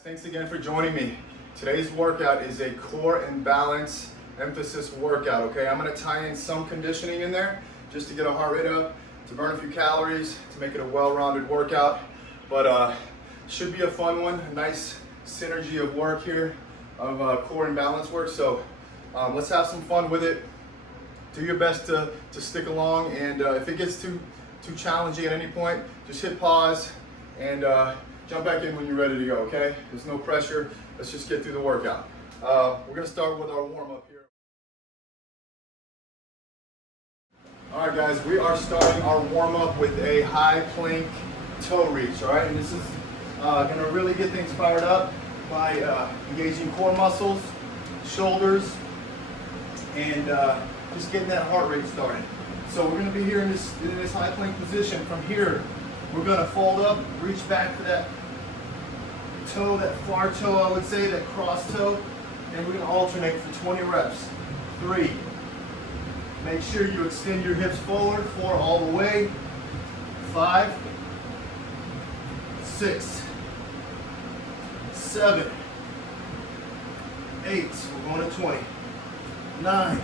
Thanks again for joining me. Today's workout is a core and balance emphasis workout, okay? I'm gonna tie in some conditioning in there just to get a heart rate up, to burn a few calories, to make it a well-rounded workout. But should be a fun one, a nice synergy of work here, of core and balance work. So let's have some fun with it. Do your best to stick along, and if it gets too challenging at any point, just hit pause and jump back in when you're ready to go, okay? There's no pressure. Let's just get through the workout. We're gonna start with our warm-up here. All right, guys, we are starting our warm-up with a high plank toe reach, all right? And this is gonna really get things fired up by engaging core muscles, shoulders, and just getting that heart rate started. So we're gonna be here in this high plank position. From here, we're gonna fold up, reach back for that toe, that far toe, I would say, that cross toe, and we're gonna alternate for 20 reps. 3. Make sure you extend your hips forward. 4, all the way. 5, 6, 7, 8, we're going to 20. 9,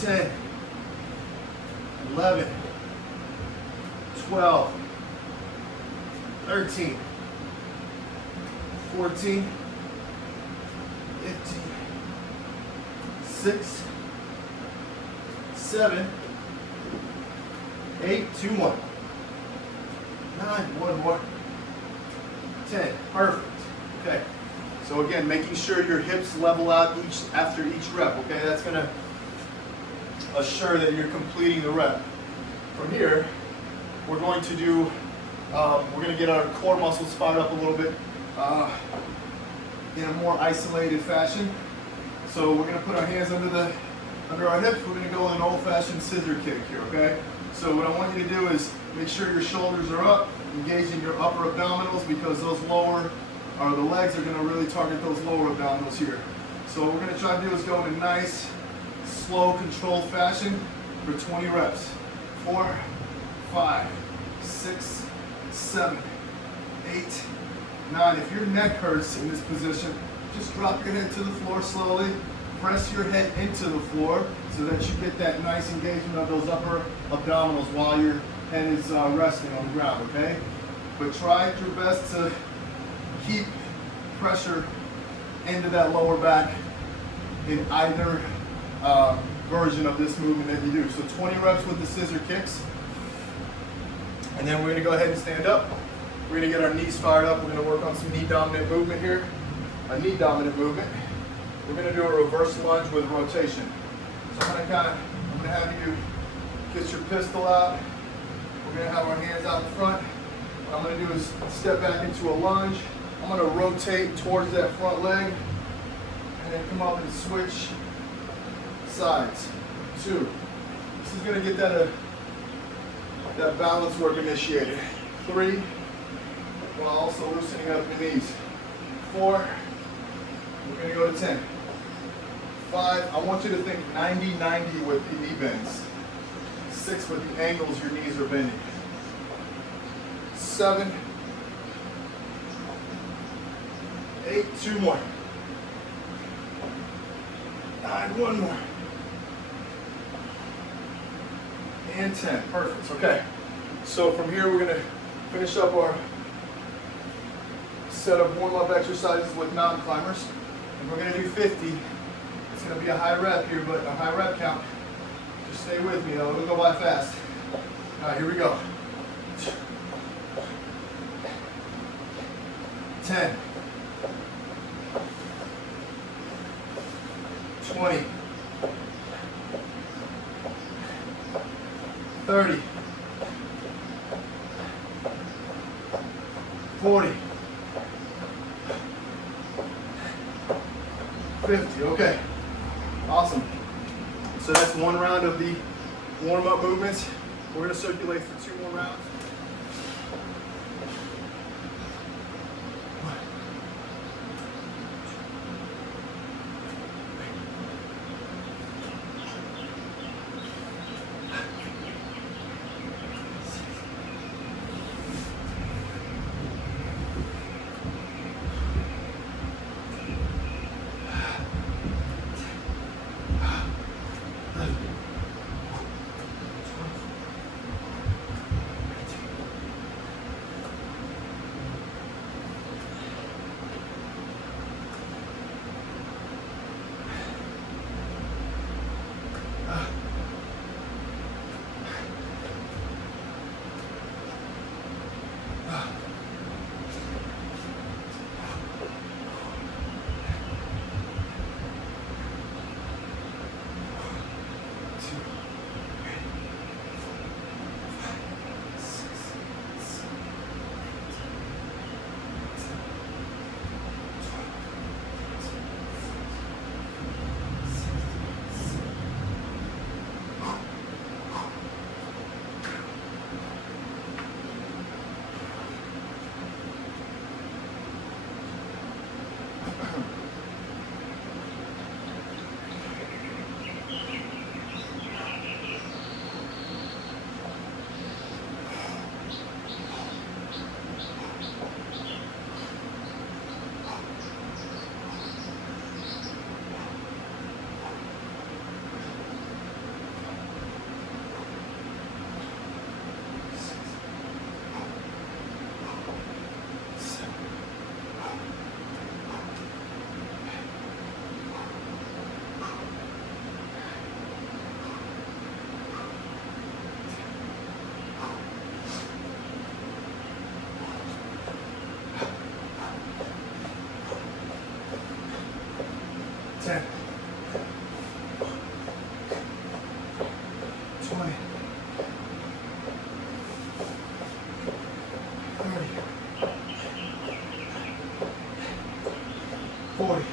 10, 11, 12, 13, 14, 15, 6, 7, 8, 2 more, 9, 1 more, 10, perfect. Okay, so again, making sure your hips level out after each rep, okay? That's gonna assure that you're completing the rep. From here, we're going to do, we're going to get our core muscles fired up a little bit in a more isolated fashion. So we're going to put our hands under our hips. We're going to go in an old-fashioned scissor kick here, okay? So what I want you to do is make sure your shoulders are up, engaging your upper abdominals, because those the legs are going to really target those lower abdominals here. So what we're going to try to do is go in a nice, slow, controlled fashion for 20 reps. 4, 5, 6, 7, 8, 9. If your neck hurts in this position, just drop your head to the floor slowly. Press your head into the floor so that you get that nice engagement of those upper abdominals while your head is resting on the ground, okay? But try your best to keep pressure into that lower back in either version of this movement that you do. So 20 reps with the scissor kicks. And then we're going to go ahead and stand up. We're going to get our knees fired up. We're going to work on some knee dominant movement here. A knee dominant movement. We're going to do a reverse lunge with rotation. So I'm going to have you get your pistol out. We're going to have our hands out in front. What I'm going to do is step back into a lunge. I'm going to rotate towards that front leg and then come up and switch sides. 2. This is going to get that balance work initiated. 3, while also loosening up the knees. 4, we're going to go to 10. 5, I want you to think 90-90 with the knee bends. 6, with the angles your knees are bending. 7, 8, 2 more. 9, 1 more. And 10, perfect, okay. So from here we're gonna finish up our set of warm-up exercises with mountain climbers. And we're gonna do 50. It's gonna be a high rep here, but a high rep count. Just stay with me, though, it'll go by fast. All right, here we go. 10. 20. 30, 40, 50, okay, awesome. So that's one round of the warm-up movements. We're going to circulate for 2 more rounds. 20, 30, 40,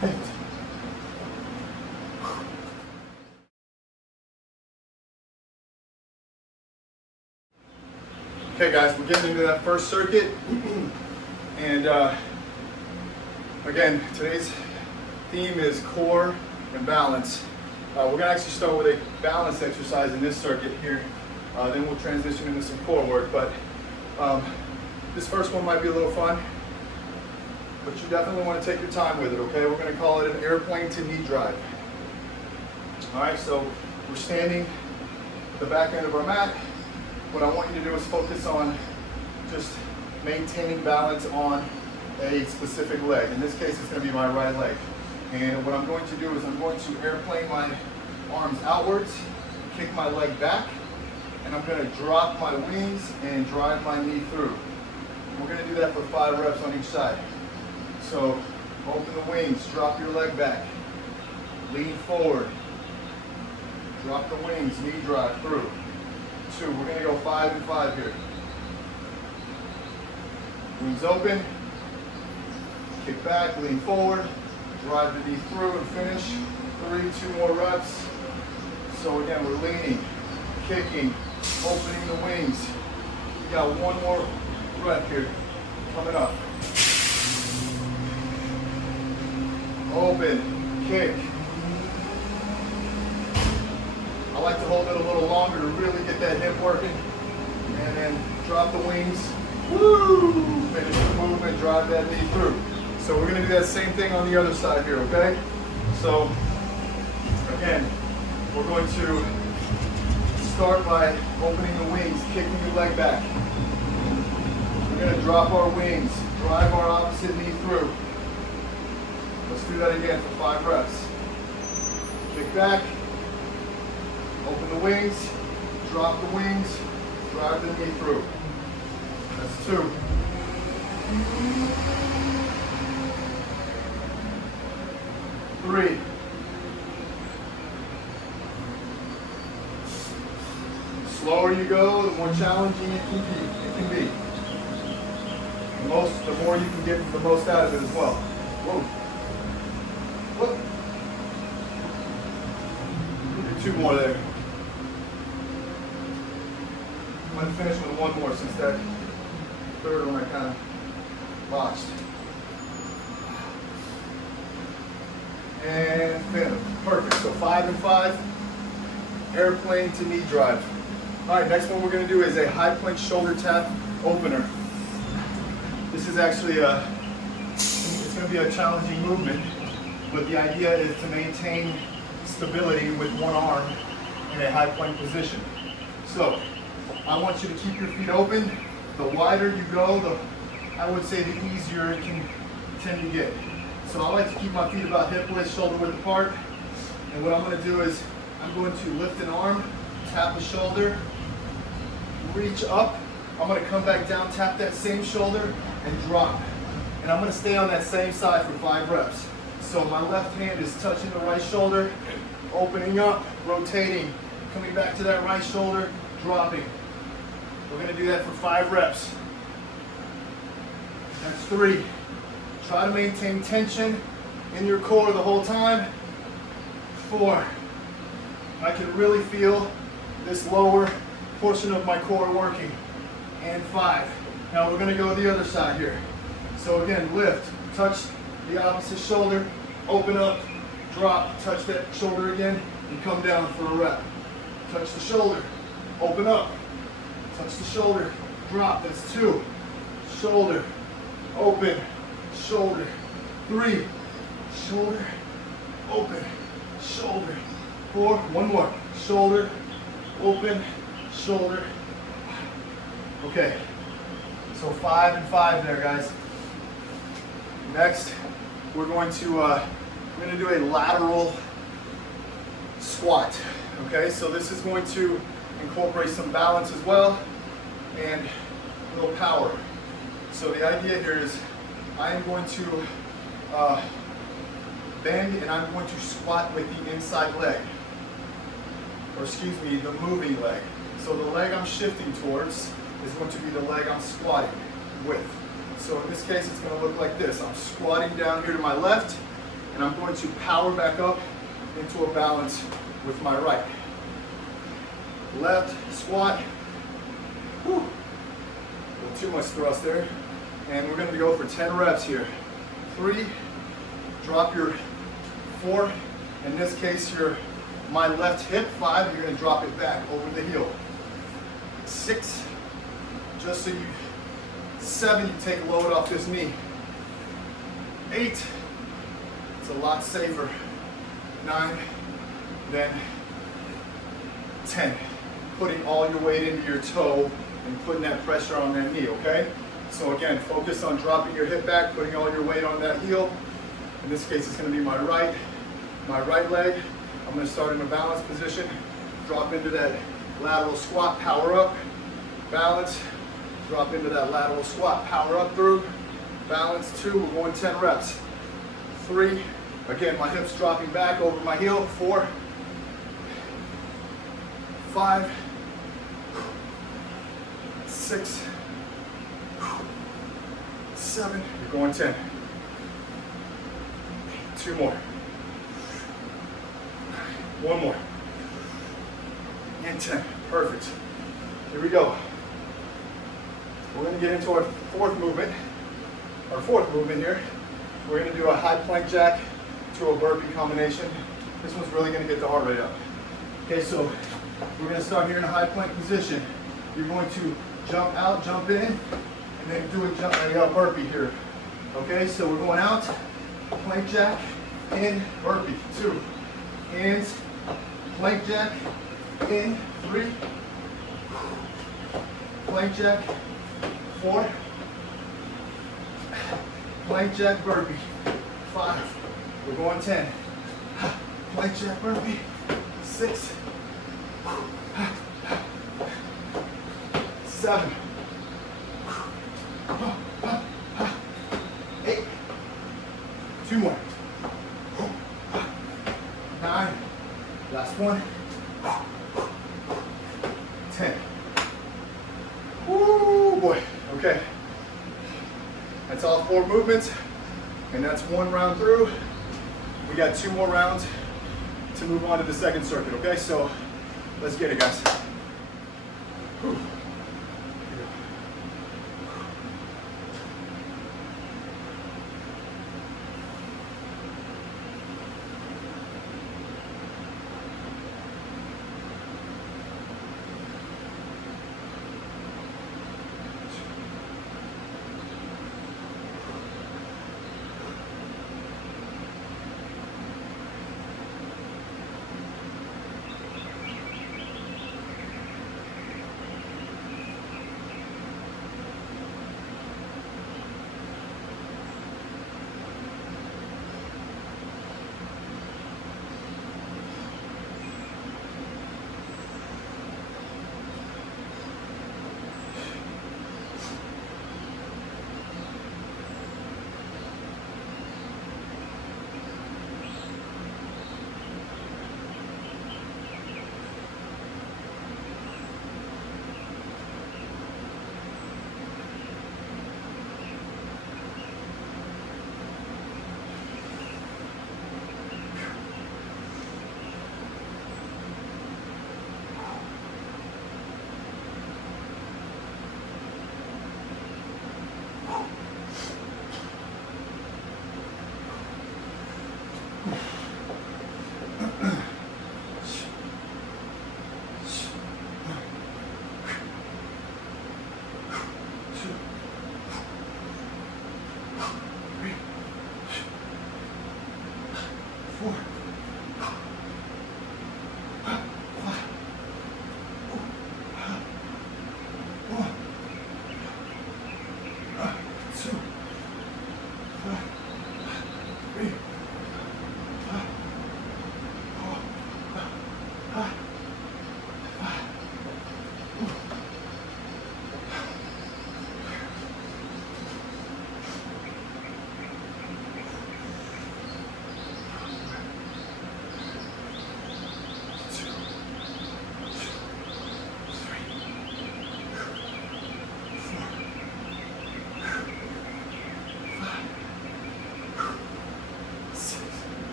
50. Okay guys, we're getting into that first circuit. And again, today's theme is core and balance. We're gonna actually start with a balance exercise in this circuit here. Then we'll transition into some core work. But this first one might be a little fun, but you definitely want to take your time with it, okay? We're gonna call it an airplane to knee drive. All right, so we're standing at the back end of our mat. What I want you to do is focus on just maintaining balance on a specific leg. In this case, it's going to be my right leg. And what I'm going to do is I'm going to airplane my arms outwards, kick my leg back, and I'm going to drop my wings and drive my knee through. We're going to do that for 5 reps on each side. So open the wings, drop your leg back, lean forward, drop the wings, knee drive through. 2. We're going to go 5 and 5 here. Wings open, kick back, lean forward, drive the knee through and finish. 3, 2 more reps. So again, we're leaning, kicking, opening the wings. We got 1 more rep here coming up. Open, kick. I like to hold it a little longer to really get that hip working. And then drop the wings. Woo! Finish the movement, drive that knee through. So we're going to do that same thing on the other side here, okay? So, again, we're going to start by opening the wings, kicking your leg back. We're going to drop our wings, drive our opposite knee through. Let's do that again for 5 reps. Kick back. Open the wings, drop the wings, drive the knee through. That's 2. 3. slower you go, the more challenging it can be. The more you can get the most out of it as well. Whoa. Whoop. Do 2 more there. I'm going to finish with 1 more since that third one I kind of botched. And finish. Perfect. So 5 and 5. Airplane to knee drive. All right, next one we're going to do is a high plank shoulder tap opener. This is actually it's going to be a challenging movement, but the idea is to maintain stability with one arm in a high plank position. So I want you to keep your feet open. The wider you go, I would say the easier it can tend to get. So I like to keep my feet about hip width, shoulder width apart. And what I'm going to do is I'm going to lift an arm, tap the shoulder, reach up. I'm going to come back down, tap that same shoulder, and drop. And I'm going to stay on that same side for 5 reps. So my left hand is touching the right shoulder, opening up, rotating, coming back to that right shoulder, dropping. We're going to do that for 5 reps. That's 3. Try to maintain tension in your core the whole time. 4. I can really feel this lower portion of my core working. And 5. Now we're going to go the other side here. So again, lift, touch the opposite shoulder, open up, drop, touch that shoulder again, and come down for a rep. Touch the shoulder, open up, touch the shoulder, drop. That's 2. Shoulder, open, shoulder. 3. Shoulder, open, shoulder. 4. 1 more. Shoulder, open, shoulder. Okay. So 5 and 5 there, guys. Next, we're going to do a lateral squat. Okay, so this is going to incorporate some balance as well and a little power. So the idea here is I am going to bend and I'm going to squat with the inside leg, or excuse me, the moving leg. So the leg I'm shifting towards is going to be the leg I'm squatting with. So in this case, it's going to look like this. I'm squatting down here to my left, and I'm going to power back up into a balance with my right. Left, squat. Whew. A little too much thrust there. And we're going to go for 10 reps here. 3, drop your 4, in this case, my left hip. 5, you're going to drop it back over the heel. 6, just so you, 7, you take a load off this knee. 8, it's a lot safer. 9, then 10. Putting all your weight into your toe and putting that pressure on that knee, okay? So again, focus on dropping your hip back, putting all your weight on that heel. In this case, it's gonna be my right leg. I'm gonna start in a balanced position, drop into that lateral squat, power up, balance, drop into that lateral squat, power up through, balance. 2, we're going 10 reps. 3, again, my hips dropping back over my heel. 4, 5, 6, 7, you're going 10. 2 more. 1 more. And 10. Perfect. Here we go. We're going to get into our fourth movement here. We're going to do a high plank jack to a burpee combination. This one's really going to get the heart rate up. Okay, so we're going to start here in a high plank position. You're going to jump out, jump in, and then do a burpee here. Okay, so we're going out, plank jack, in, burpee. 2, hands, plank jack, in. 3, plank jack, 4, plank jack, burpee. 5, we're going 10, plank jack, burpee. 6, 7, 8, 2 more, 9, last one, 10. boy. Okay. That's all 4 movements, and that's 1 round through. We got 2 more rounds to move on to the second circuit, okay? So let's get it, guys. Whew.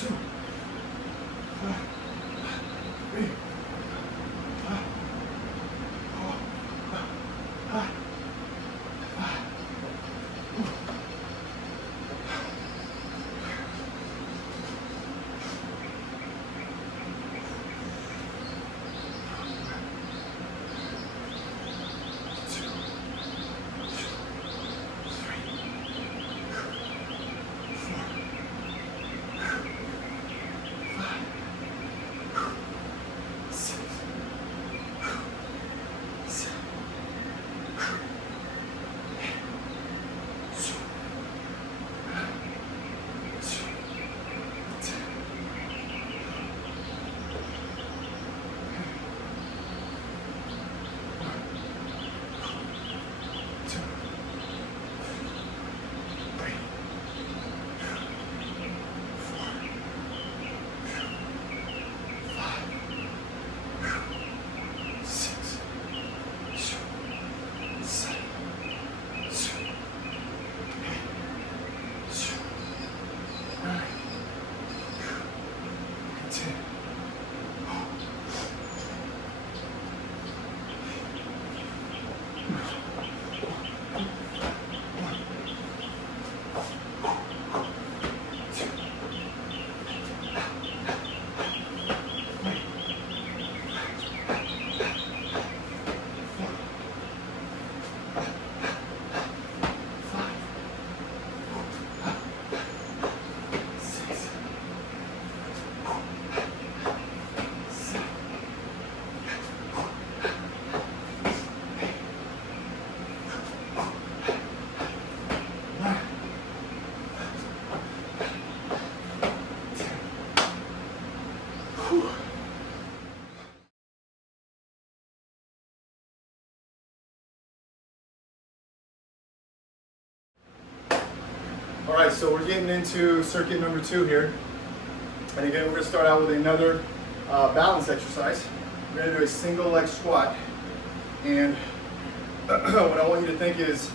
2, 3, 4, 5. All right, so we're getting into circuit number 2 here. And again, we're gonna start out with another balance exercise. We're gonna do a single leg squat. And what I want you to think is,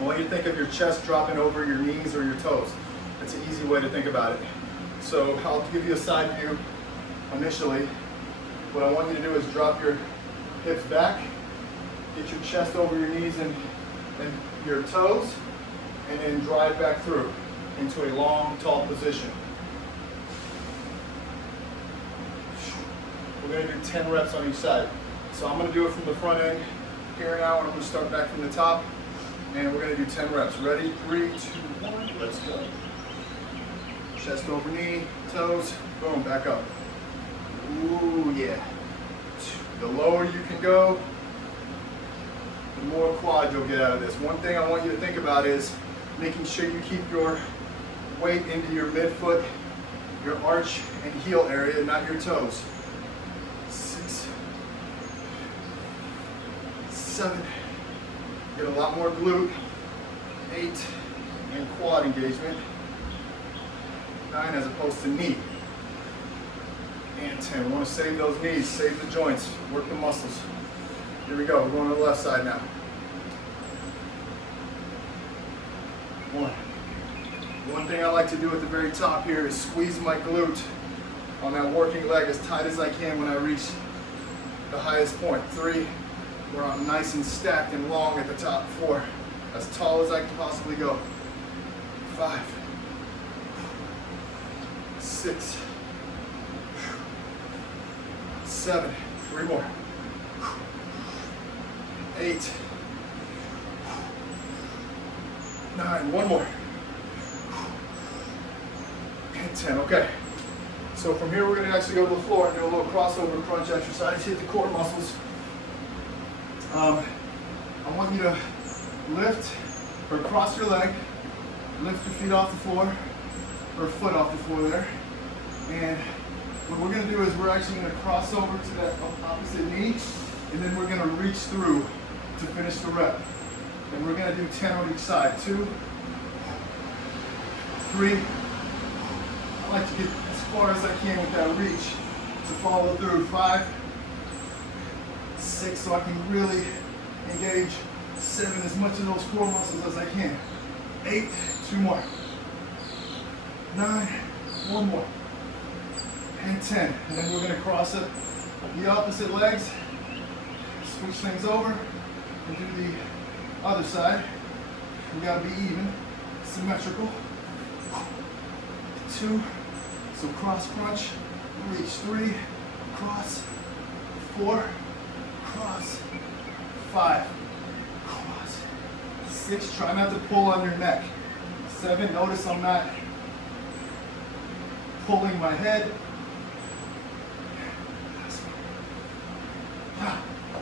I want you to think of your chest dropping over your knees or your toes. That's an easy way to think about it. So I'll give you a side view initially. What I want you to do is drop your hips back, get your chest over your knees and your toes, and then drive back through into a long, tall position. We're going to do 10 reps on each side. So I'm going to do it from the front end here now, and I'm going to start back from the top, and we're going to do 10 reps. Ready? 3, 2, 1, let's go. Chest over knee, toes, boom, back up. Ooh, yeah. The lower you can go, the more quad you'll get out of this. One thing I want you to think about is making sure you keep your weight into your midfoot, your arch and heel area, not your toes. 6, 7, get a lot more glute, 8, and quad engagement, 9 as opposed to knee, and 10. We want to save those knees, save the joints, work the muscles. Here we go, we're going to the left side now. 1. One thing I like to do at the very top here is squeeze my glute on that working leg as tight as I can when I reach the highest point. 3, where I'm nice and stacked and long at the top. 4, as tall as I can possibly go. 5, 6, 7, 3 more. 8, 9, 1 more. And 10, okay. So from here we're gonna actually go to the floor and do a little crossover crunch exercise, hit the core muscles. I want you to lift or cross your leg, lift your feet off the floor, or foot off the floor there. And what we're gonna do is we're actually gonna cross over to that opposite knee, and then we're gonna reach through to finish the rep. And we're gonna do 10 on each side. 2, 3. I like to get as far as I can with that reach to follow through. 5, 6, so I can really engage. 7, as much of those core muscles as I can. 8, 2 more. 9, One more. And 10. And then we're going to cross it the opposite legs. Switch things over and do the other side. We got to be even, symmetrical. 2. So cross crunch. Reach. 3. Cross. 4. Cross. 5. Cross. 6. Try not to pull on your neck. 7. Notice I'm not pulling my head.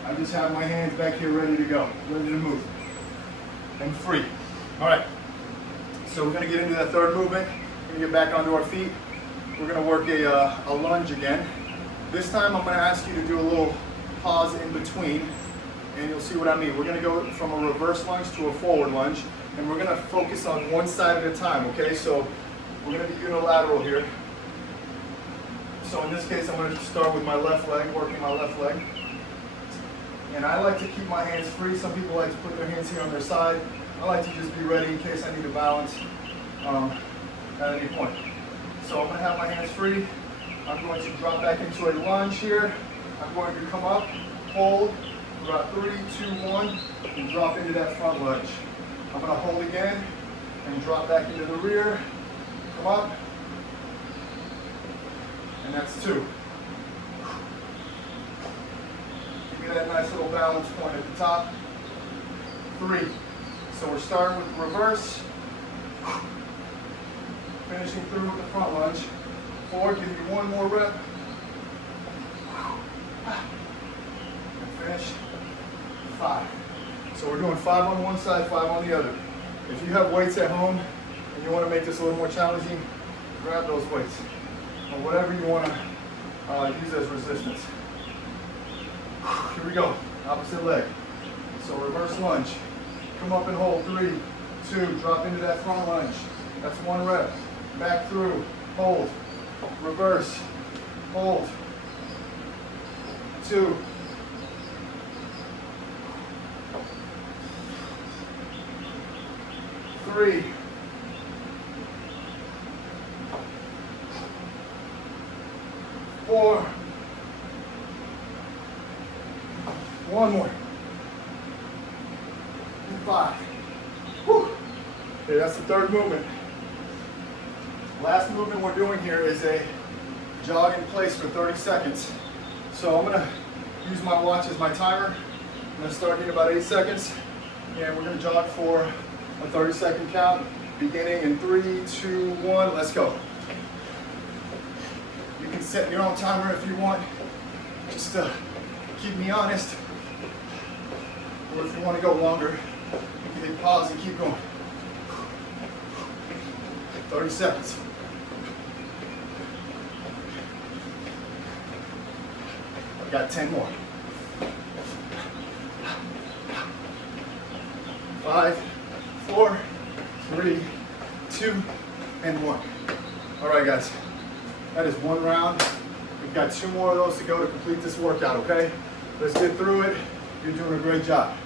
I just have my hands back here ready to go, ready to move. And free. All right. So we're going to get into that third movement. We're going to get back onto our feet. We're going to work a lunge again. This time I'm going to ask you to do a little pause in between, and you'll see what I mean. We're going to go from a reverse lunge to a forward lunge, and we're going to focus on one side at a time, okay? So we're going to be unilateral here. So in this case, I'm going to start with my left leg, working my left leg. And I like to keep my hands free. Some people like to put their hands here on their side. I like to just be ready in case I need to balance at any point. So I'm going to have my hands free. I'm going to drop back into a lunge here. I'm going to come up, hold, about 3, 2, 1, and drop into that front lunge. I'm going to hold again and drop back into the rear, come up, and that's 2. Give me that nice little balance point at the top. 3. So we're starting with the reverse, finishing through with the front lunge. 4, give me one more rep. And finish. 5. So we're doing 5 on one side, 5 on the other. If you have weights at home and you want to make this a little more challenging, grab those weights. Or whatever you want to use as resistance. Here we go. Opposite leg. So reverse lunge. Come up and hold. 3, 2, drop into that front lunge. That's 1 rep. Back through. Hold. Reverse. Hold. 2. 3. 4. 1 more. And 5. Whew. Okay, that's the third movement. Last movement we're doing here is a jog in place for 30 seconds. So I'm going to use my watch as my timer. I'm going to start in about 8 seconds. And we're going to jog for a 30-second count, beginning in 3, 2, 1. Let's go. You can set your own timer if you want, just to keep me honest. Or if you want to go longer, you can hit pause and keep going. 30 seconds. I've got 10 more. 5, 4, 3, 2, and 1. All right, guys. That is 1 round. We've got 2 more of those to go to complete this workout, okay? Let's get through it. You're doing a great job.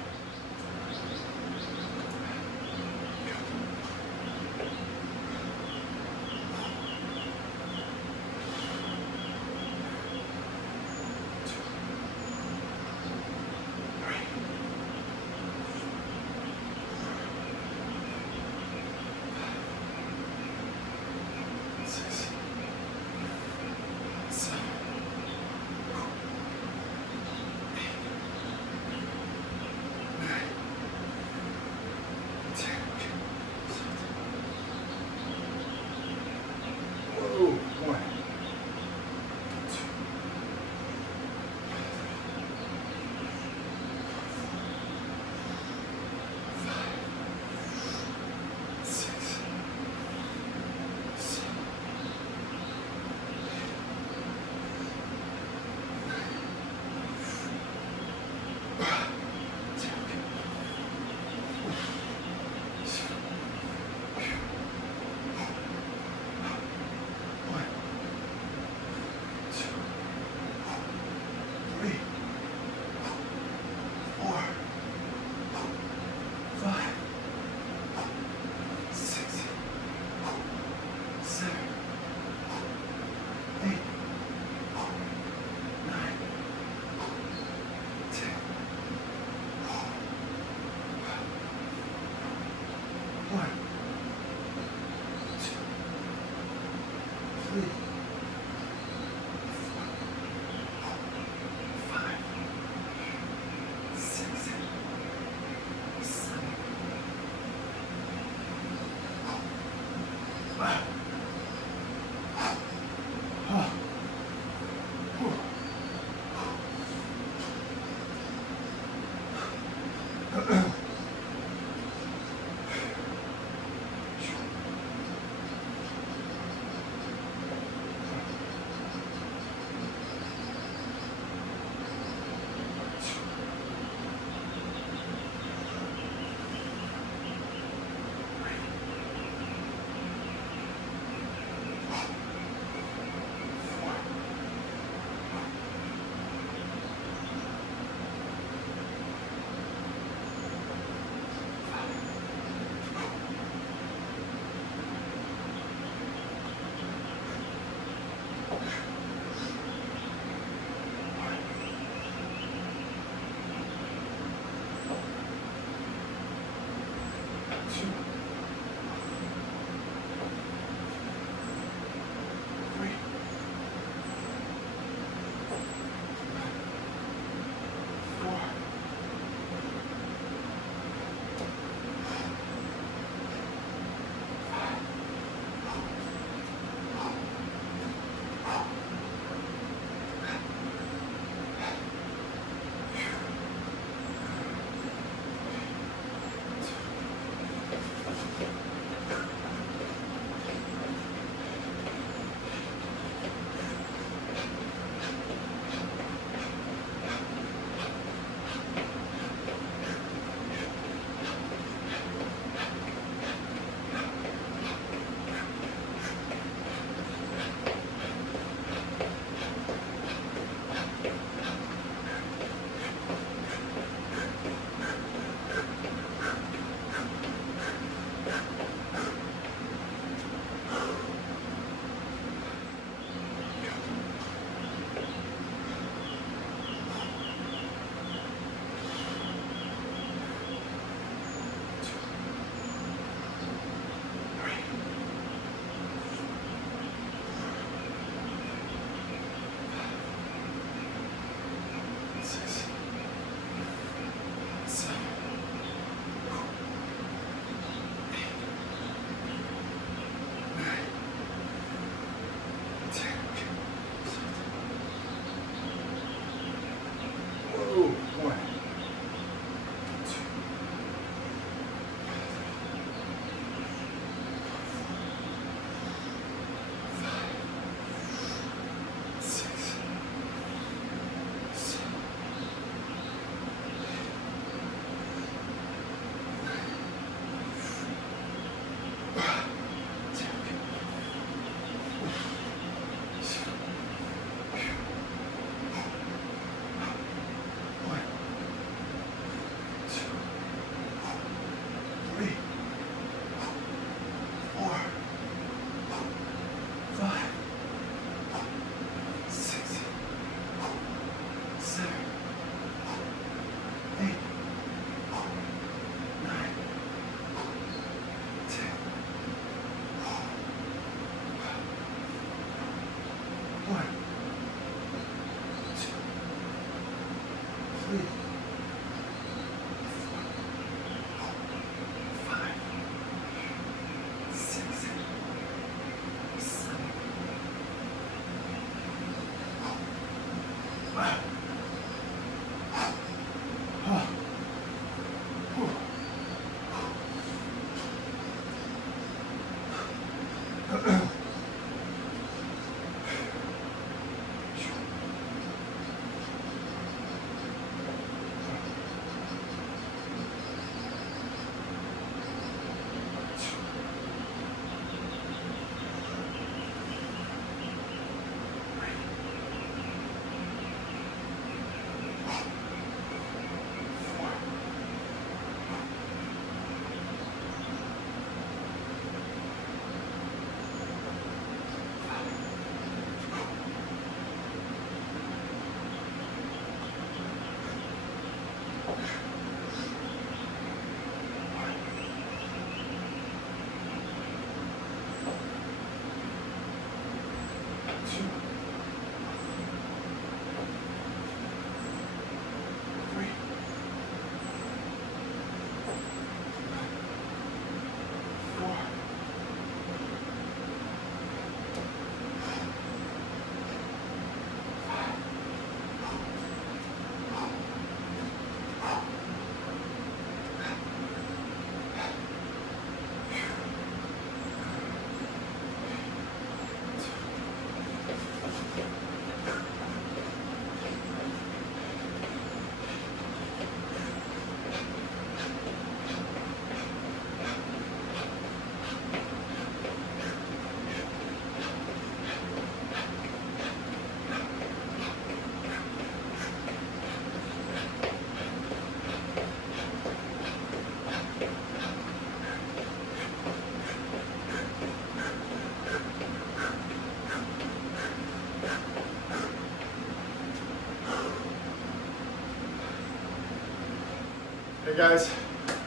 Hey guys,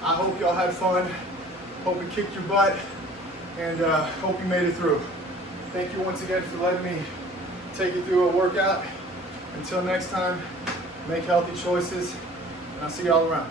I hope y'all had fun. Hope we kicked your butt, and hope you made it through. Thank you once again for letting me take you through a workout. Until next time, make healthy choices, and I'll see y'all around.